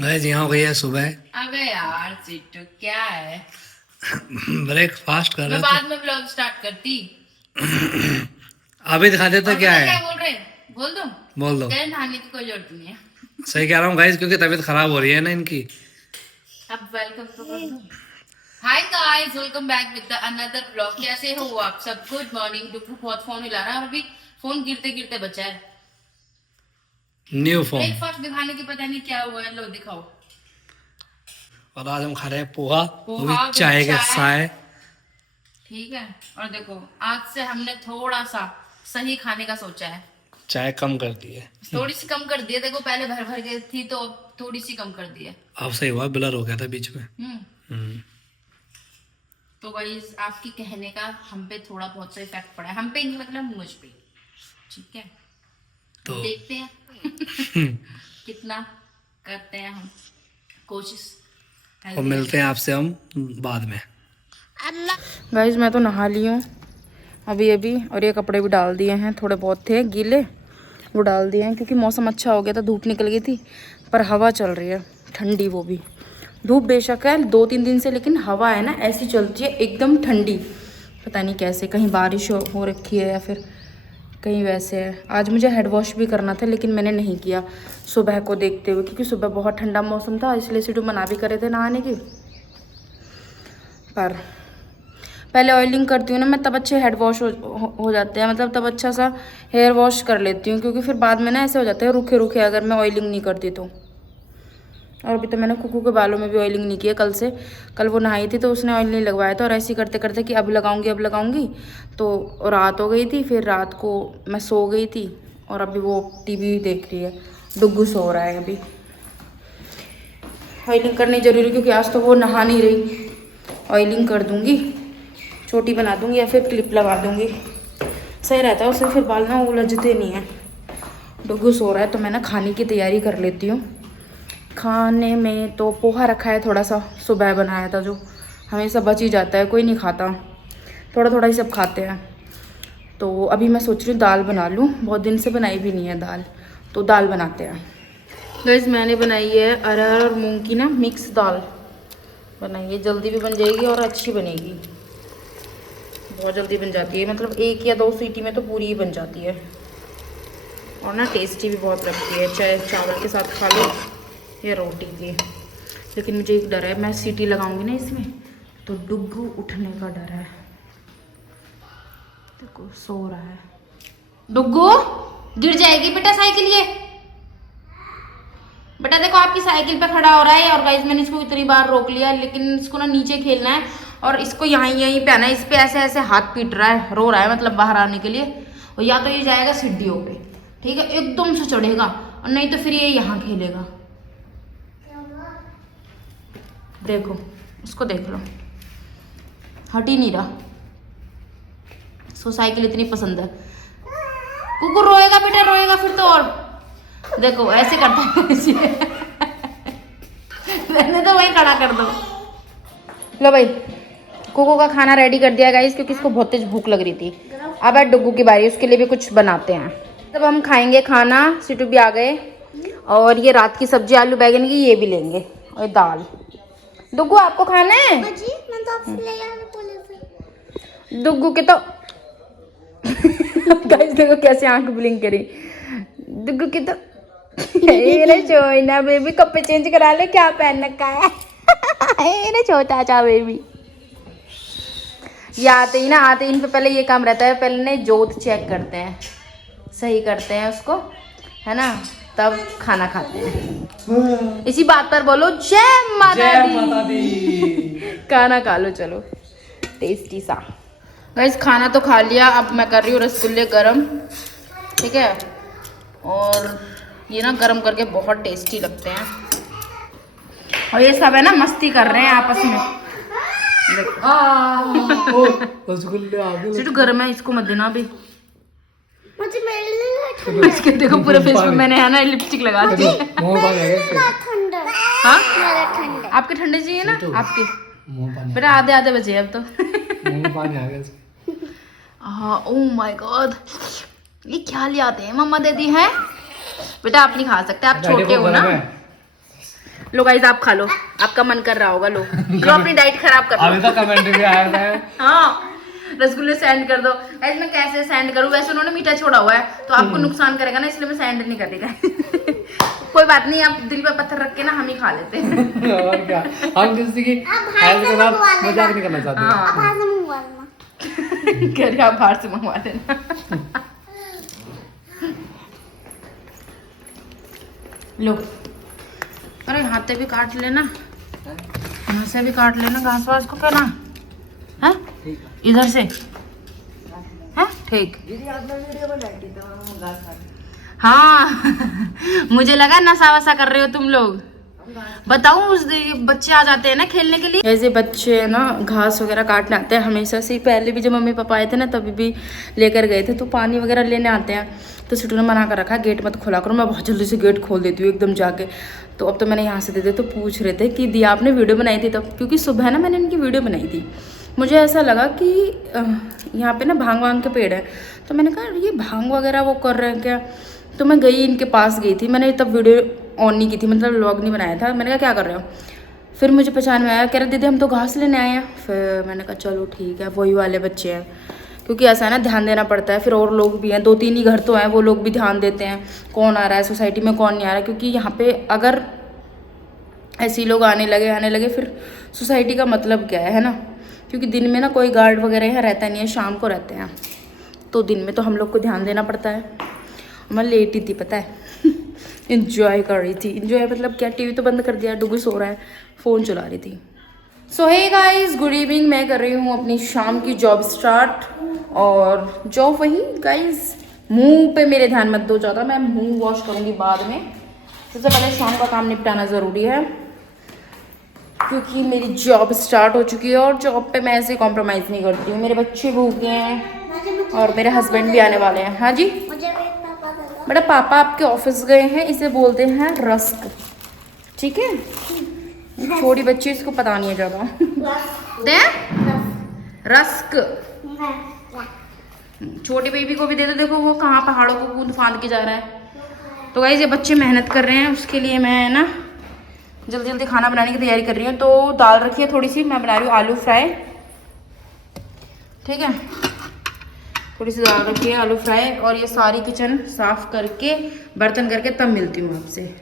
Guys यहाँ हो गई है सुबह। अबे यार सीटू क्या है। ब्रेकफास्ट कर मैं रहे बाद में ब्लॉग स्टार्ट करती। थे। अभी दिखा देता और क्या पता है। क्या बोल रहे बोल दो। बोल दो। तेरे नहाने की कोई जरूरत नहीं है। सही कह रहा हूँ गाइस, क्योंकि तबीयत खराब हो रही है ना इनकी। अब वेलकम तो कर दो। Hi guys, welcome back with another blog. कैसे हो आप सब? Good morning. डुप्पू बहुत फोन हिला रहा है और अभी फोन गिरते गिरते बचा है। New phone. ब्रेकफास्ट दिखाने की पता नहीं क्या हुआ है। लो दिखाओ। और आज हम खा रहे हैं पोहा, वो भी पोहा चाय के साथ। ठीक है। और देखो आज से हमने थोड़ा सा सही खाने का सोचा है। चाय कम कर दी है। थोड़ी सी कम कर दी है। देखो पहले भर भर के थी तो अब थोड़ी सी कम कर दी है। अब सही हुआ, ब्लर हो गया था बीच में। तो वही आपकी कहने का हम पे थोड़ा बहुत सा इफेक्ट पड़ा है। हम पे नहीं मतलब मुझ पे। ठीक है तो देखते हैं कितना करते हैं हम कोशिश। और मिलते हैं आपसे हम बाद में। गाइस मैं तो नहा ली हूँ अभी और ये कपड़े भी डाल दिए हैं। थोड़े बहुत थे गीले, वो डाल दिए हैं क्योंकि मौसम अच्छा हो गया था। धूप निकल गई थी पर हवा चल रही है ठंडी। वो भी धूप बेशक है 2-3 दिन से, लेकिन हवा है ना ऐसी चलती है एकदम ठंडी। पता नहीं कैसे, कहीं बारिश हो रखी है या फिर कहीं वैसे है। आज मुझे हेड वॉश भी करना था लेकिन मैंने नहीं किया सुबह को देखते हुए, क्योंकि सुबह बहुत ठंडा मौसम था, इसलिए सीटू मना भी करे थे नहाने की। पर पहले ऑयलिंग करती हूँ ना मैं, तब अच्छे हेड वॉश हो जाते हैं, मतलब तब अच्छा सा हेयर वॉश कर लेती हूँ, क्योंकि फिर बाद में ना ऐसे हो जाते हैं रूखे रूखे अगर मैं ऑयलिंग नहीं करती तो। और अभी तो मैंने कुकू के बालों में भी ऑयलिंग नहीं किया कल से। कल वो नहाई थी तो उसने ऑयल नहीं लगवाया था, और ऐसे ही करते करते कि अब लगाऊंगी तो रात हो गई थी। फिर रात को मैं सो गई थी और अभी वो टीवी देख रही है। डुग्गू सो रहा है अभी। ऑयलिंग करनी जरूरी, क्योंकि आज तो वो नहा नहीं रही। ऑयलिंग कर दूँगी, छोटी बना दूँगी या फिर क्लिप लगा दूँगी, सही रहता है उससे। फिर बाल ना उलझते नहीं हैं। डुग्गू सो रहा है तो मैं ना खाने की तैयारी कर लेती हूँ। खाने में तो पोहा रखा है, थोड़ा सा सुबह बनाया था जो हमेशा बच ही जाता है, कोई नहीं खाता, थोड़ा थोड़ा ही सब खाते हैं। तो अभी मैं सोच रही हूँ दाल बना लूँ, बहुत दिन से बनाई भी नहीं है दाल, तो दाल बनाते हैं। गाइस मैंने बनाई है अरहर और मूंग की ना मिक्स दाल बनाई है। जल्दी भी बन जाएगी और अच्छी बनेगी, बहुत जल्दी बन जाती है, मतलब 1 या 2 सीटी में तो पूरी ही बन जाती है। और ना टेस्टी भी बहुत लगती है, चाहे चावल के साथ खा लो या रोटी की। लेकिन मुझे एक डर है, मैं सीटी लगाऊंगी ना इसमें तो डुग्गू उठने का डर है। देखो सो रहा है। डुग्गू गिर जाएगी बेटा साइकिल ये। बेटा देखो आपकी साइकिल पे खड़ा हो रहा है। और गाइस मैंने इसको इतनी बार रोक लिया, लेकिन इसको ना नीचे खेलना है और इसको यहीं पे आना है। इस पे ऐसे ऐसे हाथ पीट रहा है, रो रहा है मतलब बाहर आने के लिए। और या तो ये जाएगा सीढ़ियों पे, ठीक है, एकदम से चढ़ेगा, और नहीं तो फिर ये यहाँ खेलेगा। देखो उसको देख लो, हट ही नहीं रहा। इसको साइकिल इतनी पसंद है। कुकुर रोएगा बेटा, रोएगा फिर तो। और देखो ऐसे करता है मैंने तो वही खड़ा कर दो। लो भाई कुकू का खाना रेडी कर दिया गाइस, क्योंकि इसको बहुत तेज भूख लग रही थी। अब है डुग्गू की बारी, उसके लिए भी कुछ बनाते हैं। तब हम खाएंगे खाना। सीटू भी आ गए, और ये रात की सब्जी आलू बैगन की ये भी लेंगे, और दाल। डुग्गू आपको खाना है? मैं तो आपसे ले आने डुग्गू के तो गाइस देखो कैसे आंख ब्लिंक करी। डुग्गू के तो अरे छोटा बेबी कपड़े चेंज करा ले, क्या पहन रखा है अरे छोटा सा बेबी। ये आते ही इन पे पहले ये काम रहता है, पहले ने जोत चेक करते हैं, सही करते हैं उसको, है ना, तब खाना खाते हैं। इसी बात पर बोलो जय माता दी। खाना खा लो चलो टेस्टी सा। गाइस खाना तो खा लिया, अब मैं कर रही हूँ रसगुल्ले गरम, ठीक है। और ये ना गरम करके बहुत टेस्टी लगते हैं। और ये सब है ना मस्ती कर रहे हैं आपस में। देखो गर्म है, इसको मत देना अभी। इसके देखो पूरे फेस पे मैंने है ना लिपस्टिक लगा दी। हाँ आपके ठंडे चाहिए ना आपके बेटा, आधे आधे बचे अब तो। हाँ ओह माय गॉड, ये क्या ले आते हैं मम्मा दीदी हैं। बेटा आप नहीं खा सकते, आप छोटे हो ना। लो गाइस आप खा लो, आपका मन कर रहा होगा, लो लो अपनी डाइट खराब कर अभी लो। तो कमेंट भी आया था। हाँ रसगुल्ले सेंड कर दो। ऐसे मैं कैसे सेंड करूँ, वैसे उन्होंने मीठा छोड़ा हुआ है तो आपको नुकसान करेगा ना, इसलिए मैं सेंड नहीं कर रही। कोई बात नहीं, आप दिल पे पत्थर रख के ना हम ही खा लेते हैं। और क्या, हम किसी की हेल्थ के साथ मजाक नहीं करना चाहते। कह रहे आप बाहर से मंगवा लेना। लो, अरे हाथ से भी काट लेना, यहाँ से भी काट लेना, घास वास को क्या ना है इधर से है ठीक। हाँ मुझे लगा नशा वसा कर रहे हो तुम लोग। बताऊं उस बच्चे आ जाते हैं ना खेलने के लिए, ऐसे बच्चे ना घास वगैरह काटने आते हैं हमेशा से। पहले भी जब मम्मी पापा आए थे ना तभी भी लेकर गए थे, तो पानी वगैरह लेने आते हैं तो सिटू ने मना कर रखा है गेट मत खोला करो। मैं बहुत जल्दी से गेट खोल देती हूँ एकदम जाके। तो अब तो मैंने यहाँ से दे दे, तो पूछ रहे थे कि दिया आपने वीडियो बनाई थी तब, क्योंकि सुबह ना मैंने इनकी वीडियो बनाई थी। मुझे ऐसा लगा कि यहाँ पे ना भांग वांग के पेड़ है, तो मैंने कहा ये भांग वगैरह वो कर रहे हैं क्या। तो मैं गई इनके पास गई थी, मैंने तब वीडियो ऑन नहीं की थी, मतलब व्लॉग नहीं बनाया था। मैंने कहा क्या कर रहे हो, फिर मुझे पहचान में आया, कह रहे दीदी हम तो घास लेने आए हैं। फिर मैंने कहा चलो ठीक है, वही वाले बच्चे हैं, क्योंकि ऐसा है ना ध्यान देना पड़ता है। फिर और लोग भी हैं, 2-3 ही घर तो हैं, वो लोग भी ध्यान देते हैं कौन आ रहा है सोसाइटी में कौन नहीं आ रहा है। क्योंकि यहाँ पे अगर ऐसे लोग आने लगे फिर सोसाइटी का मतलब क्या है ना। क्योंकि दिन में ना कोई गार्ड वगैरह यहाँ रहता नहीं है, शाम को रहते हैं, तो दिन में तो हम लोग को ध्यान देना पड़ता है। मैं लेट ही थी पता है इंजॉय कर रही थी। इंजॉय मतलब क्या, टीवी तो बंद कर दिया, डुगू सो रहा है, फ़ोन चला रही थी। सो हे गाइस गुड इवनिंग, मैं कर रही हूँ अपनी शाम की जॉब स्टार्ट। और जॉब वही गाइस, मुंह पे मेरे ध्यान मत दो ज़्यादा, मैं मुंह वॉश करूँगी बाद में। सबसे पहले शाम का काम निपटाना ज़रूरी है, क्योंकि मेरी जॉब स्टार्ट हो चुकी है और जॉब पे मैं ऐसे कॉम्प्रोमाइज़ नहीं करती हूँ। मेरे बच्चे भूखे हैं और मेरे हस्बैंड भी आने वाले हैं। हाँ जी बेटा, पापा आपके ऑफिस गए हैं, इसे बोलते हैं रस्क, ठीक है। छोटी बच्ची, इसको पता नहीं है ज़्यादा। दे रस्क, छोटी बेबी को भी दे दो, देखो वो कहाँ पहाड़ों को कूद फांद के जा रहा है। तो गाइस ये बच्चे मेहनत कर रहे हैं, उसके लिए मैं ना जल्दी जल्दी खाना बनाने की तैयारी कर रही हूँ। तो दाल रखी है थोड़ी सी, मैं बना रही हूँ आलू फ्राई, ठीक है। थोड़ी सी दाल रखी है, आलू फ्राई, और ये सारी किचन साफ करके बर्तन करके तब मिलती हूँ आपसे।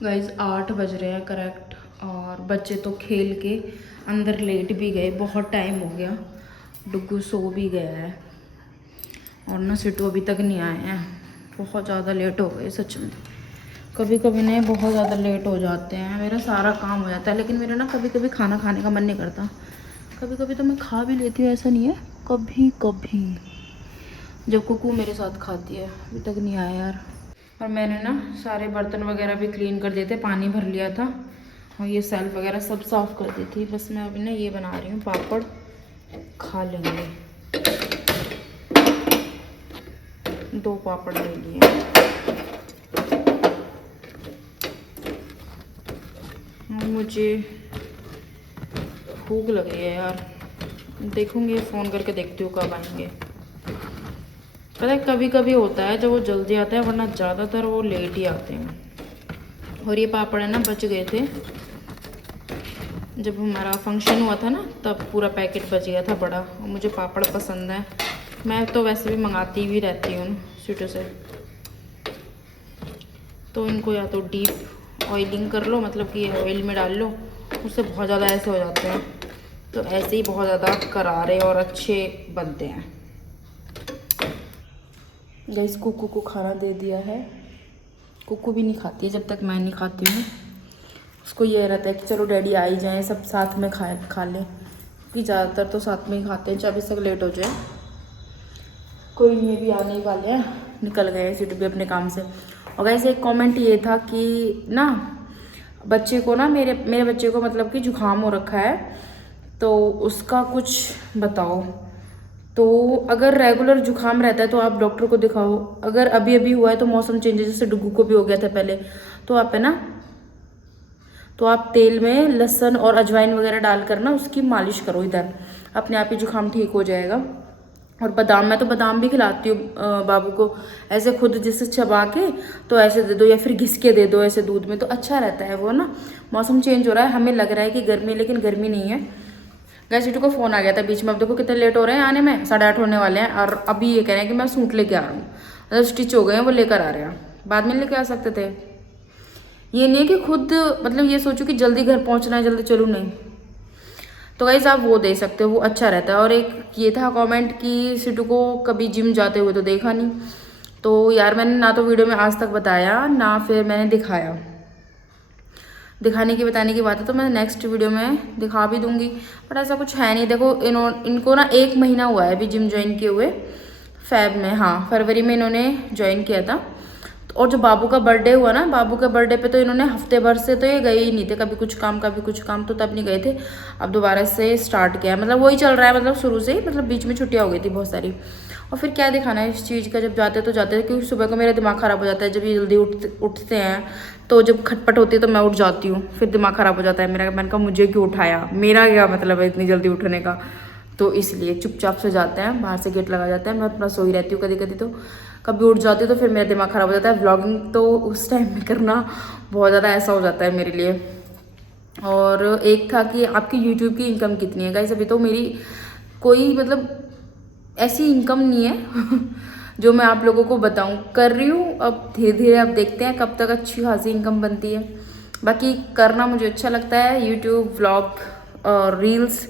गाइस 8 बज रहे हैं करेक्ट, और बच्चे तो खेल के अंदर लेट भी गए, बहुत टाइम हो गया। डुग्गू सो भी गया है और ना सिटू अभी तक नहीं आए हैं। बहुत ज़्यादा लेट हो गए सच में, कभी कभी नहीं बहुत ज़्यादा लेट हो जाते हैं, मेरा सारा काम हो जाता है। लेकिन मेरा ना कभी कभी खाना खाने का मन नहीं करता, कभी कभी तो मैं खा भी लेती हूँ, ऐसा नहीं है, कभी कभी जब कुकू मेरे साथ खाती है। अभी तक नहीं आया यार। और मैंने ना सारे बर्तन वगैरह भी क्लीन कर दिए थे, पानी भर लिया था, और ये सेल्फ वगैरह सब साफ़ कर दी थी। बस मैं अभी ना ये बना रही हूँ पापड़, खा लेंगे। 2 पापड़ ले लिए। मुझे भूख लग रही है यार, देखूँगी फ़ोन करके देखती हूँ कब आएंगे। पता है कभी कभी होता है जब वो जल्दी आते हैं, वरना ज़्यादातर वो लेट ही आते हैं। और ये पापड़ है ना बच गए थे, जब हमारा फंक्शन हुआ था ना तब पूरा पैकेट बच गया था बड़ा। और मुझे पापड़ पसंद है, मैं तो वैसे भी मंगाती भी रहती हूँ स्वीटो से। तो इनको या तो डीप ऑयलिंग कर लो, मतलब कि ऑयल में डाल लो, उससे बहुत ज़्यादा ऐसे हो जाते हैं। तो ऐसे ही बहुत ज़्यादा करारे और अच्छे बनते हैं। गाइस कुकू को खाना दे दिया है, कुकू भी नहीं खाती है जब तक मैं नहीं खाती हूँ। उसको ये रहता है कि चलो डैडी आ ही जाएँ, सब साथ में खा लें, क्योंकि ज़्यादातर तो साथ में ही खाते हैं, 24 तक लेट हो जाए। कोई नहीं भी आने ही वाले हैं, निकल गए सिटी भी अपने काम से। और वैसे एक कमेंट ये था कि ना बच्चे को ना मेरे बच्चे को मतलब कि जुकाम हो रखा है, तो उसका कुछ बताओ। तो अगर रेगुलर जुकाम रहता है तो आप डॉक्टर को दिखाओ। अगर अभी अभी हुआ है तो मौसम चेंज, जैसे डुगू को भी हो गया था पहले, तो आप है ना, तो आप तेल में लहसुन और अजवाइन वगैरह डालकर ना उसकी मालिश करो इधर, अपने आप ही जुकाम ठीक हो जाएगा। और बादाम, मैं तो बादाम भी खिलाती हूँ बाबू को, ऐसे खुद जिससे चबा के तो ऐसे दे दो या फिर घिस के दे दो ऐसे दूध में, तो अच्छा रहता है वो ना। मौसम चेंज हो रहा है, हमें लग रहा है कि गर्मी, लेकिन गर्मी नहीं है। गाइस सीटू को फ़ोन आ गया था बीच में, अब देखो कितने लेट हो रहे हैं आने में, 8:30 होने वाले हैं, और अभी ये कह रहे हैं कि मैं सूट लेके आ रहा हूँ, मतलब स्टिच हो गए हैं वो लेकर आ रहे हैं, बाद में लेके आ सकते थे। ये नहीं है कि खुद मतलब ये सोचो कि जल्दी घर पहुँचना है, जल्दी चलूँ, नहीं। तो गाइस आप वो दे सकते हो, वो अच्छा रहता है। और एक ये था कमेंट कि सीटू को कभी जिम जाते हुए तो देखा नहीं, तो यार मैंने ना तो वीडियो में आज तक बताया ना फिर मैंने दिखाया। दिखाने की बताने की बात है तो मैं नेक्स्ट वीडियो में दिखा भी दूंगी, बट ऐसा कुछ है नहीं। देखो इनको ना 1 महीना हुआ है अभी जिम ज्वाइन किए हुए, फेब में, हाँ फरवरी में इन्होंने ज्वाइन किया था। और जो बाबू का बर्थडे हुआ ना, बाबू के बर्थडे पे तो इन्होंने हफ्ते भर से तो ये गए ही नहीं थे, कभी कुछ काम कभी कुछ काम, तो तब नहीं गए थे। अब दोबारा से स्टार्ट किया है, मतलब वही चल रहा है, मतलब शुरू से ही, मतलब बीच में छुट्टियाँ हो गई थी बहुत सारी। और फिर क्या दिखाना है इस चीज़ का, जब जाते तो जाते, क्योंकि सुबह को मेरा दिमाग ख़राब हो जाता है, जब ये जल्दी उठते हैं तो जब खटपट होती है तो मैं उठ जाती हूँ, फिर दिमाग ख़राब हो जाता है मेरा। मैंने कहा मुझे क्यों उठाया, मेरा क्या मतलब है इतनी जल्दी उठने का, तो इसलिए चुपचाप से जाते हैं, बाहर से गेट लगा जाते हैं। मैं अपना सोई रहती हूँ, कभी कभी तो कभी उठ जाती हूँ तो फिर मेरा दिमाग ख़राब हो जाता है। व्लॉगिंग तो उस टाइम में करना बहुत ज़्यादा ऐसा हो जाता है मेरे लिए। और एक था कि आपकी यूट्यूब की इनकम कितनी है। गाइस अभी तो मेरी कोई मतलब ऐसी इनकम नहीं है जो मैं आप लोगों को बताऊं, कर रही हूँ, अब धीरे धीरे अब देखते हैं कब तक अच्छी खासी इनकम बनती है। बाकी करना मुझे अच्छा लगता है, यूट्यूब, व्लॉग और रील्स।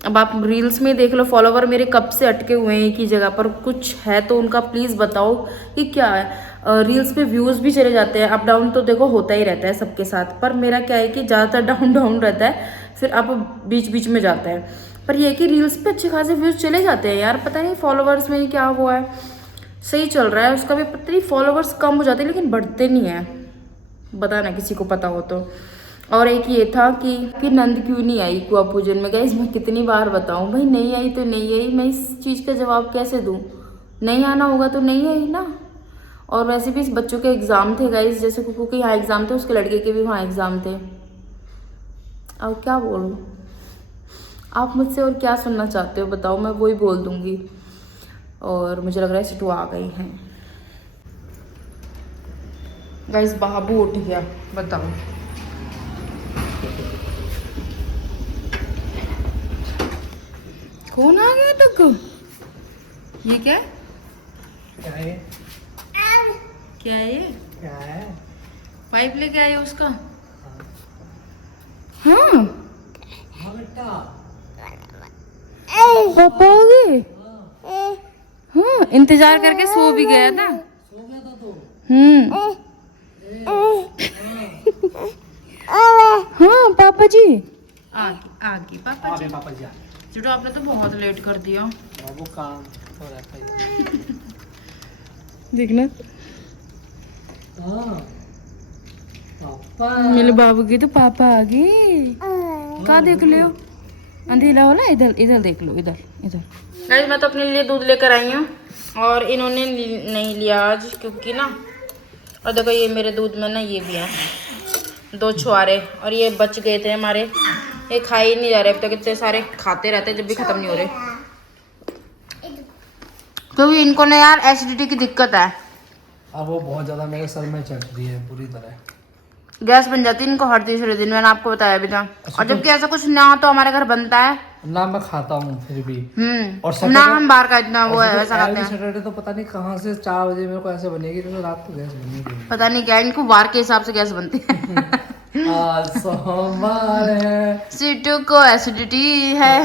अब आप रील्स में देख लो, फॉलोवर मेरे कब से अटके हुए हैं एक ही जगह पर, कुछ है तो उनका प्लीज़ बताओ कि क्या है। रील्स पे व्यूज़ भी चले जाते हैं, अप डाउन तो देखो होता ही रहता है सबके साथ, पर मेरा क्या है कि ज़्यादातर डाउन डाउन रहता है, फिर अप बीच बीच में जाता है। पर ये कि रील्स पे अच्छे खासे व्यूज़ चले जाते हैं यार, पता नहीं फॉलोवर्स में ही क्या हुआ है, सही चल रहा है उसका भी, पता नहीं फॉलोवर्स कम हो जाते हैं लेकिन बढ़ते नहीं हैं, बताना किसी को पता हो तो। और एक ये था कि नंद क्यों नहीं आई कुआ पूजन में। गाइस मैं कितनी बार बताऊं, भाई नहीं आई तो नहीं आई, मैं इस चीज़ का जवाब कैसे दूं, नहीं आना होगा तो नहीं आई ना। और वैसे भी इस बच्चों के एग्ज़ाम थे गाइस, जैसे कुकू के यहाँ एग्ज़ाम थे, उसके लड़के के भी वहाँ एग्ज़ाम थे। अब क्या बोलूँ, आप मुझसे और क्या सुनना चाहते हो बताओ, मैं वही बोल दूँगी। और मुझे लग रहा है सिटू आ गई हैं। गाइस बाबू उठ गया, बताओ कौन आ गया तक, ये क्या है, क्या है, क्या है ये, क्या है, पाइप लेके आए उसका। हाँ बेटा पापा आ गए, हाँ इंतजार करके सो भी गया था, सो गया था तो। हाँ पापा जी आगे पापा जी। पापा जी चलो आपने तो बहुत लेट कर दिया, बाबू काम हो रहा है देखना। हाँ पापा, मेरे बाबू की तो पापा आ गए, कहाँ देख लियो, अंधेरा हो ना, इधर इधर देख लो, इधर इधर। गाइस मैं तो अपने लिए दूध लेकर आई हूँ और इन्होंने नहीं लिया आज, क्योंकि ना, और देखो ये मेरे दूध में ना ये भी है 2 छुआरे, और ये बच गए थे हमारे, ये खा ही नहीं जा रहे अब तक, इतने सारे खाते रहते हैं जब भी खत्म नहीं हो रहे, क्योंकि इनको ना यार एसिडिटी की दिक्कत है। अब वो बहुत ज्यादा मेरे सर में चढ़ रही है पूरी तरह, गैस बन जाती है इनको हर तीसरे दिन, मैंने आपको बताया भी था। और जबकि ऐसा कुछ ना हो तो हमारे घर बनता है ना, मैं खाता हूँ फिर भी। और ना हम बाहर का इतना वो है वैसा खाते हैं। सैटरडे तो पता नहीं कहाँ से 4 बजे मेरे को ऐसे बनेगी, तो रात को गैस बनेगी, पता नहीं क्या, इनको वार के हिसाब से गैस बनती है। आज सोमवार है, सीटू को एसिडिटी है,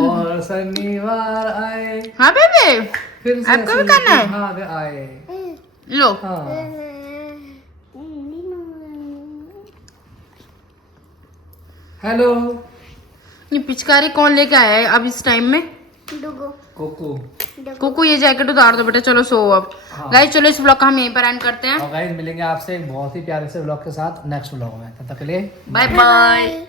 और शनिवार आए, हाँ बेबे फिर से आपको भी करना है, हाँ वे आए, लो हाँ। हेलो, ये पिचकारी कौन लेके आया है अब इस टाइम में, कोको। कुकू ये जैकेट उतार दो बेटा, चलो सो अब। हाँ। गाइस चलो इस ब्लॉग का हम यहीं पर एंड करते हैं, और गाइस मिलेंगे आपसे एक बहुत ही प्यारे से व्लॉग के साथ नेक्स्ट व्लॉग में, तब तक के लिए बाय बाय।